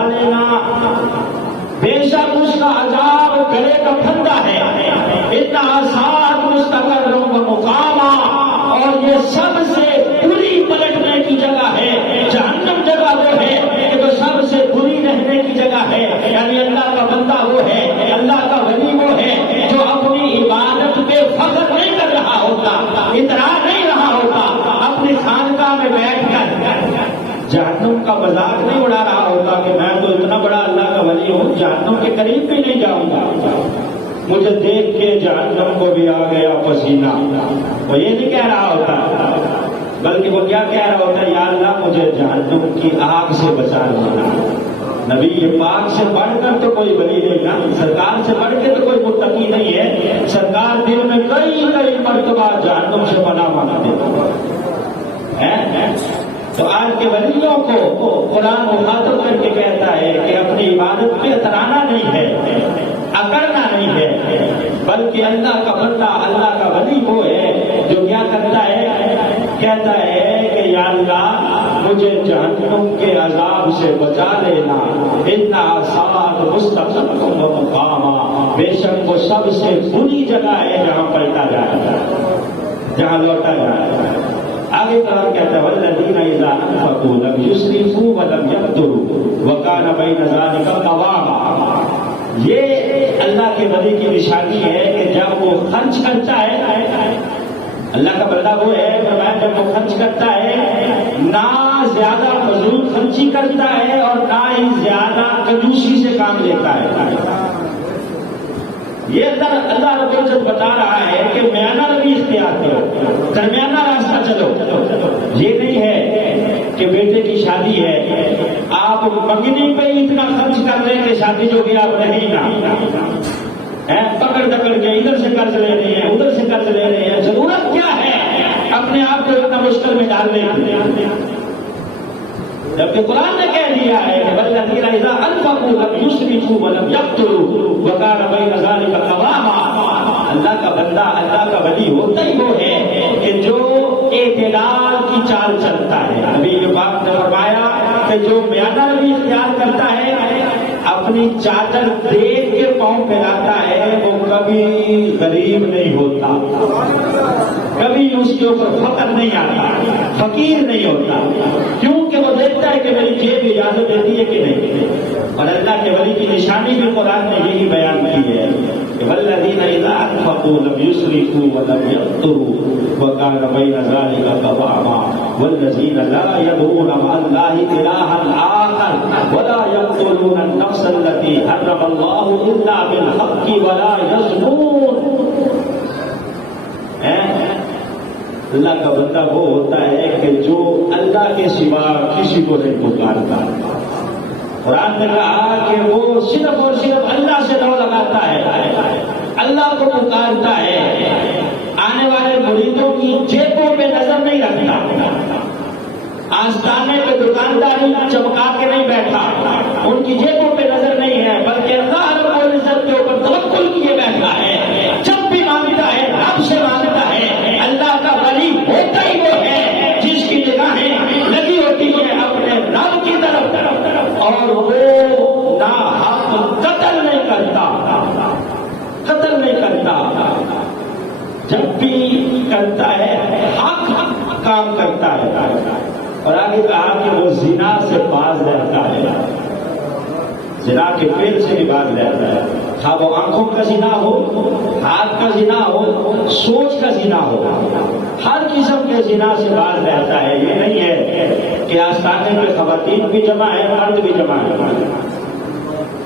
بچا لینا، بے شک اس کا عذاب گلے کا پھندا ہے، اتنا آسان مستقر و مقامہ، اور یہ سب سے بری پلٹنے کی جگہ ہے۔ جہنم جگہ وہ ہے کہ وہ سب سے بری رہنے کی جگہ ہے، یعنی اللہ کا بندہ وہ ہے، اللہ کا ولی وہ ہے جو اپنی عبادت پہ فخر نہیں کر رہا ہوتا، اتنا نہیں رہا ہوتا، اپنی خانقاہ میں بیٹھ کر جہنم کا مذاق نہیں اڑا رہا ہوتا کہ میں تو اتنا بڑا اللہ کا ولی ہوں، جہنم کے قریب بھی نہیں جاؤں گا، مجھے دیکھ کے جہنم کو بھی آ گیا پسینہ۔ وہ یہ نہیں کہہ رہا ہوتا، بلکہ وہ کیا کہہ رہا ہوتا ہے، یا اللہ مجھے جہنم کی آگ سے بچا لینا۔ نبی پاک سے بڑھ کر تو کوئی ولی نہیں نا، سرکار سے بڑھ کے تو کوئی متقی نہیں ہے، سرکار دل میں کئی مرتبہ جہنم سے پناہ مانگتے ہیں۔ تو آج کے ولیوں کو قرآن مخاطب کر کے کہتا ہے کہ اپنی عبادت پہ اترانا نہیں ہے، اکڑنا نہیں ہے، بلکہ اللہ کا بندہ، اللہ کا ولی وہ ہے جو کیا کرتا ہے، کہتا ہے کہ یا اللہ مجھے جہنم کے عذاب سے بچا لینا، اتنا آسان مستقر و مقامہ، بے شک وہ سب سے بری جگہ ہے جہاں پلٹا جائے، جہاں لوٹا جائے۔ آگے قرآن کہتا ہے والذین اذا انفقوا لم یسرفوا ولم یقتروا وکان بین ذلک قواما۔ یہ اللہ کے ولی کی نشانی ہے کہ جب وہ خرچ کرتا ہے، اللہ کا بندہ وہ ہے جب وہ خرچ کرتا ہے نہ زیادہ فضول خرچی کرتا ہے اور نہ ہی زیادہ کنجوسی سے کام لیتا ہے۔ یہ اللہ رب العزت بتا رہا ہے کہ میانہ روی اختیار کرو، درمیانہ راستہ چلو۔ یہ نہیں ہے کہ بیٹے کی شادی ہے آپ منگنی پہ اتنا خرچ کر رہے کہ شادی جو بھی آپ نہیں نا، پکڑ دکڑ کے ادھر سے قرض لے رہے ہیں ادھر سے قرض لے رہے ہیں، ضرورت کیا ہے اپنے آپ کو اتنا مشکل میں ڈالنے کی؟ جبکہ قرآن نے کہہ دیا ہے کہ والذین اذا انفقوا لم یسرفوا ولم یقتروا وکان بین ذلک قواما۔ اللہ کا بندہ، اللہ کا ولی ہوتا ہی وہ ہے کہ جو اعتدال کی چال چلتا ہے۔ نبی پاک نے فرمایا کہ جو میانہ روی اختیار کرتا ہے، اپنی چادر دیکھ کے پاؤں پھیلاتا ہے، وہ کبھی غریب نہیں ہوتا، کبھی اس کے اوپر فقر نہیں آتا، فقیر نہیں ہوتا، کیونکہ وہ دیکھتا ہے کہ میری جیب اجازت دیتی ہے کہ نہیں۔ اور اللہ کے ولی کی نشانی بھی قرآن نے یہی بیان کی ہے کہ والذین اذا انفقوا لم یسرفوا ولم یقتروا وکان بین ذلک قواما والذین لا یدعون مع اللہ الہا آخر ولا یقتلون النفس التي حرم اللہ الا بالحق ولا یزنون۔ اللہ کا بندہ وہ ہوتا ہے کہ جو اللہ کے سوا کسی کو نہیں پکارتا۔ قرآن نے کہا کہ وہ صرف اور صرف اللہ سے لو لگاتا ہے، اللہ کو پکارتا ہے، آنے والے مریدوں کی جیبوں پہ نظر نہیں رکھتا، آستانے پہ دکانداری چمکا کے نہیں بیٹھا، ان کی جیبوں پہ نظر نہیں ہے، بلکہ اللہ رب العزت کے اوپر توکل کیے بیٹھا ہے، جب بھی مانگتا ہے رب سے مانگتا ہے۔ اللہ کا ولی ہوتا ہی وہ ہے جس کی نگاہیں لگی ہوتی ہیں اپنے رب کی طرف، اور وہ ناحق قتل نہیں کرتا، قتل نہیں کرتا، جب بھی کرتا ہے حق کام کرتا ہے۔ اور آگے کہا کہ وہ زنا سے باز رہتا ہے، زنا کے فعل سے بھی باز رہتا ہے، خواہ وہ آنکھوں کا زنا ہو، ہاتھ کا زنا ہو، سوچ کا زنا ہو، ہر قسم کے زنا سے باز رہتا ہے۔ یہ نہیں ہے کہ آستانے میں خواتین بھی جمع ہے، مرد بھی جمع ہے۔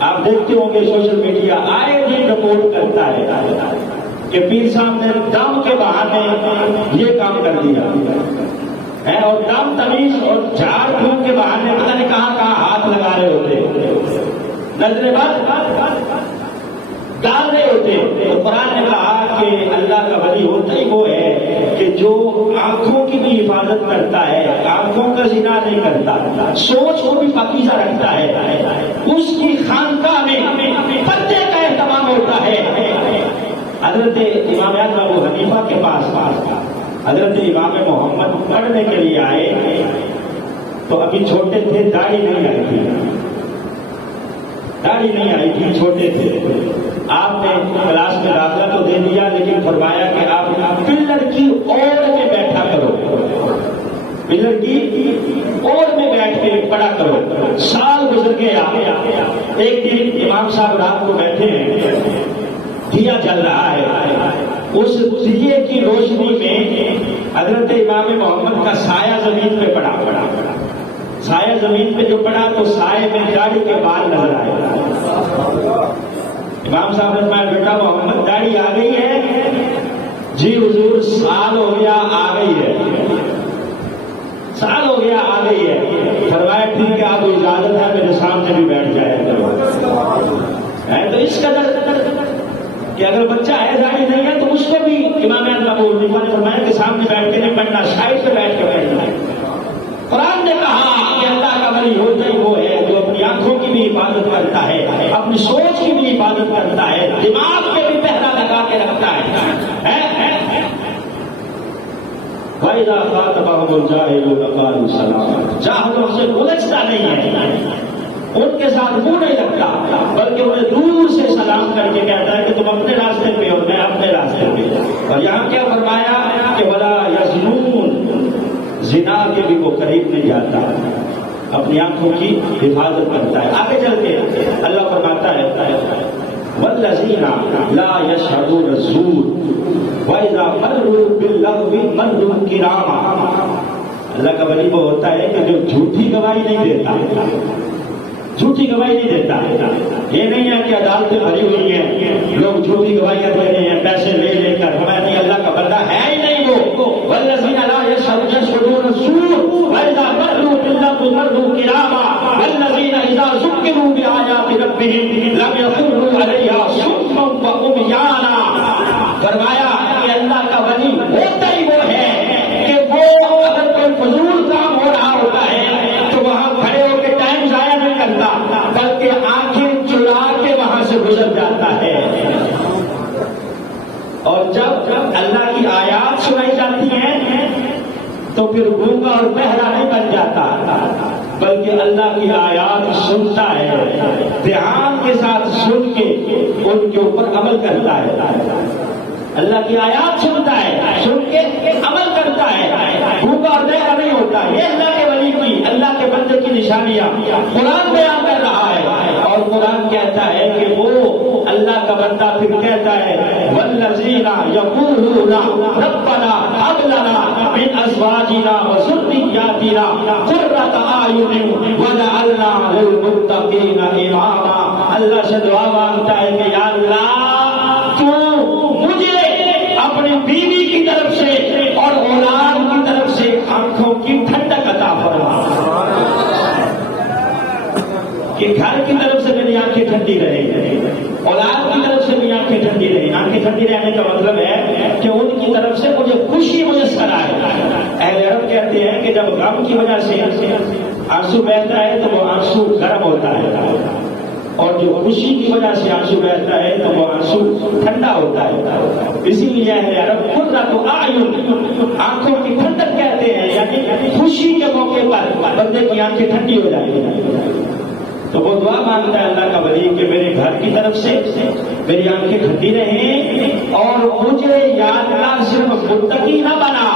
آپ دیکھتے ہوں گے سوشل میڈیا آئے دن رپورٹ کرتا ہے کہ پیر صاحب نے دم کے بہانے یہ کام کر دیا ہے، اور دم تمیز اور جھاڑ پھونک کے بہانے پتہ نہیں کہاں کہاں ہاتھ لگا رہے ہوتے، نظر بد ڈال رہے ہوتے۔ تو قرآن نے کہا کہ اللہ کا ولی ہوتا ہی وہ ہے کہ جو آنکھوں کی بھی حفاظت کرتا ہے، آنکھوں کا زنا نہیں کرتا، سوچ کو بھی پاکیزہ رکھتا ہے، اس کی خانقاہ میں پردے کا اہتمام ہوتا ہے۔ حضرت امام اعظم ابو حنیفہ کے پاس حضرت امام محمد پڑھنے کے لیے آئے، تو ابھی چھوٹے تھے، داڑھی نہیں آئی تھی، داڑھی نہیں آئی تھی، چھوٹے تھے، آپ نے کلاس میں داخلہ تو دے دیا، لیکن فرمایا کہ آپ پلر کی اوڑ میں بیٹھا کرو، پلر کی اوڑ میں بیٹھ کے پڑھا کرو۔ سال گزر گیا، ایک دن امام صاحب رات کو بیٹھے ہیں، دیا جل رہا ہے، اس دیے کی روشنی میں حضرت امام محمد کا سایہ زمین پہ پڑا، سایہ زمین پہ جو پڑا تو سائے میں داڑھی کے بال نظر آئے۔ امام صاحب نے فرمایا بیٹا محمد داڑھی آ گئی ہے؟ جی حضور سال ہو گیا آ گئی ہے، سال ہو گیا آ گئی ہے۔ فرمایا ٹھیک ہے، آپ کو اجازت ہے میرے سامنے بھی بیٹھ جائے ہے۔ تو اس قدر کہ اگر بچہ ہے داڑھی نہیں ہے تو اس کو بھی امام ابو حنیفہ نے فرمایا کہ سامنے بیٹھ کے نہیں پڑھنا، سائڈ پہ بیٹھ کے پڑھنا۔ قرآن نے کہا کہ اللہ کا ولی ہوتا ہی وہ ہے جو اپنی آنکھوں کی بھی حفاظت کرتا ہے، اپنی سوچ کی بھی حفاظت کرتا ہے، دماغ پہ بھی پہرا لگا کے رکھتا ہے۔ وَإِذَا خَاطَبَهُمُ الْجَاهِلُونَ قَالُوا سَلَامًا، جاہلوں سے الجھتا نہیں ہے، ان کے ساتھ منہ نہیں لگتا، بلکہ انہیں دور سے سلام کر کے کہتا ہے کہ تم اپنے راستے پہ اور میں اپنے راستے پہ۔ اور یہاں کیا فرمایا کہ وَلَا يَزْنُونَ، زنا کے بھی وہ قریب نہیں جاتا، اپنی آنکھوں کی حفاظت کرتا ہے۔ آگے چل کے اللہ فرماتا ہے وَالَّذِينَ لَا يَشْهَدُونَ الزُّورَ وَإِذَا مَرُّوا بِاللَّغْوِ مَرُّوا كِرَامًا۔ اللہ کا ولی وہ ہوتا ہے کہ جو جھوٹی گواہی نہیں دیتا، جھوٹی گواہی نہیں دیتا۔ یہ نہیں ہے کہ عدالتیں بھری ہوئی ہیں، لوگ جھوٹی گواہیاں دے رہے ہیں پیسے لے لے کر، ہمیں نہیں، اللہ کا بندہ ہے ہی نہیں وہ۔ وَالَّذِينَ لَا يَشْهَدُونَ الزُّورَ وَإِذَا مَرُّوا بِاللَّغْوِ مَرُّوا كِرَامًا وَالَّذِينَ إِذَا ذُكِّرُوا بِآيَاتِ رَبِّهِمْ لَمْ يَخِرُّوا عَلَيْهَا صُمًّا وَعُمْيَانًا۔ فرمایا کہ اللہ کا ولی ہوتا ہی وہ ہے کہ وہ اگر کوئی فضول کام ہو رہا ہوتا ہے تو وہاں کھڑے ہو کے ٹائم ضائع نہیں کرتا، بلکہ آنکھیں چڑا کے وہاں سے گزر جاتا ہے۔ اور جب اللہ کی آیات سنائی جاتی ہیں تو پھر گونگا اور بہرا نہیں بن جاتا، بلکہ اللہ کی آیات سنتا ہے، دھیان کے ساتھ سن کے ان کے اوپر عمل کرتا ہے۔ اللہ کی آیات سنتا ہے، سن کے عمل کرتا ہے، گونگا اور بہرا نہیں ہوتا۔ یہ اللہ کے ولی کی، اللہ کے بندے کی نشانیاں قرآن بیان کر رہا ہے، اور قرآن کہتا ہے کہ وہ اللہ کا بندہ پھر کہتا ہے وَالَّذِينَ يَقُولُونَ رَبَّنَا هَبْ لَنَا مِنْ أَزْوَاجِنَا وَذُرِّيَّاتِنَا قُرَّةَ أَعْيُنٍ وَاجْعَلْنَا لِلْمُتَّقِينَ إِمَامًا۔ اللہ سے دعا مانگتا ہے کہ یا اللہ تو مجھے اپنی بیوی کی طرف سے اور اولاد کی طرف سے آنکھوں کی ٹھنڈک عطا فرما، کہ گھر کی طرف سے میری آنکھیں ٹھنڈی رہیں، اولاد کی طرف سے میری آنکھیں ٹھنڈی رہیں۔ آنکھیں ٹھنڈی رہنے کا مطلب ہے کہ ان کی طرف سے مجھے خوشی میسر آئے۔ اہل عرب کہتے ہیں کہ جب غم کی وجہ سے آنسو بہتا ہے تو وہ آنسو گرم ہوتا ہے، اور جو خوشی کی وجہ سے آنسو بہتا ہے تو وہ آنسو ٹھنڈا ہوتا ہے۔ اسی لیے اہل عرب قرۃ اعین، آنکھوں کی ٹھنڈک کہتے ہیں، یعنی خوشی کے موقع پر بندے کی آنکھیں ٹھنڈی ہو جائیں گی۔ تو وہ دعا مانگتا ہے اللہ کا ولی کہ میرے گھر کی طرف سے میری آنکھیں ٹھنڈی رہیں، اور مجھے یادگار صرف متقی نہ بنا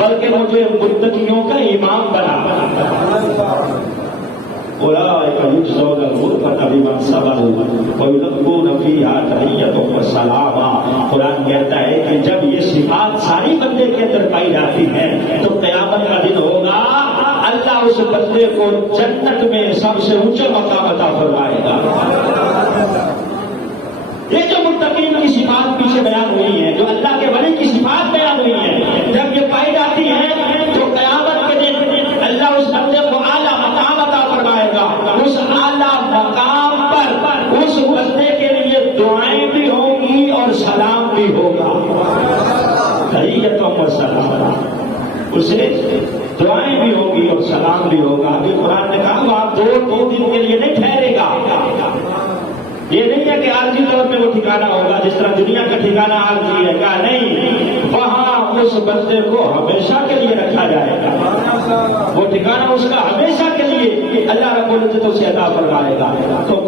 بلکہ مجھے متقیوں کا امام بنا۔ اولئک یجزون الغرفۃ بما صبروا ویلقون فیہا تحیۃ وسلاما۔ قرآن کہتا ہے کہ جب یہ صفات ساری بندے کے اندر پائی جاتی ہیں تو قیامت کا دن ہوگا، اللہ اس بندے کو جنت میں سب سے اونچا مقام عطا فرمائے گا۔ یہ جو متقین کی صفات پیچھے بیان ہوئی ہیں، جو اللہ کے ولی کی صفات بیان ہوئی ہیں، جب یہ پائی جاتی ہیں تو قیامت کے دن اللہ اس بندے کو اعلیٰ مقام عطا فرمائے گا۔ اس اعلیٰ مقام پر اس بندے کے لیے دعائیں بھی ہوں گی اور سلام بھی ہوگا، تحیۃ و سلام، اسے دعائیں بھی ہوگی اور سلام بھی ہوگا۔ ابھی قرآن نے کہا وہ آپ 2 دن کے لیے نہیں ٹھہرے گا، یہ نہیں ہے کہ عارضی طور پہ وہ ٹھکانہ ہوگا جس طرح دنیا کا ٹھکانہ عارضی ہے، کہا نہیں، وہاں اس بندے کو ہمیشہ کے لیے رکھا جائے گا، وہ ٹھکانہ اس کا ہمیشہ کے لیے اللہ رب العزت سے عطا فرمائے گا۔ تو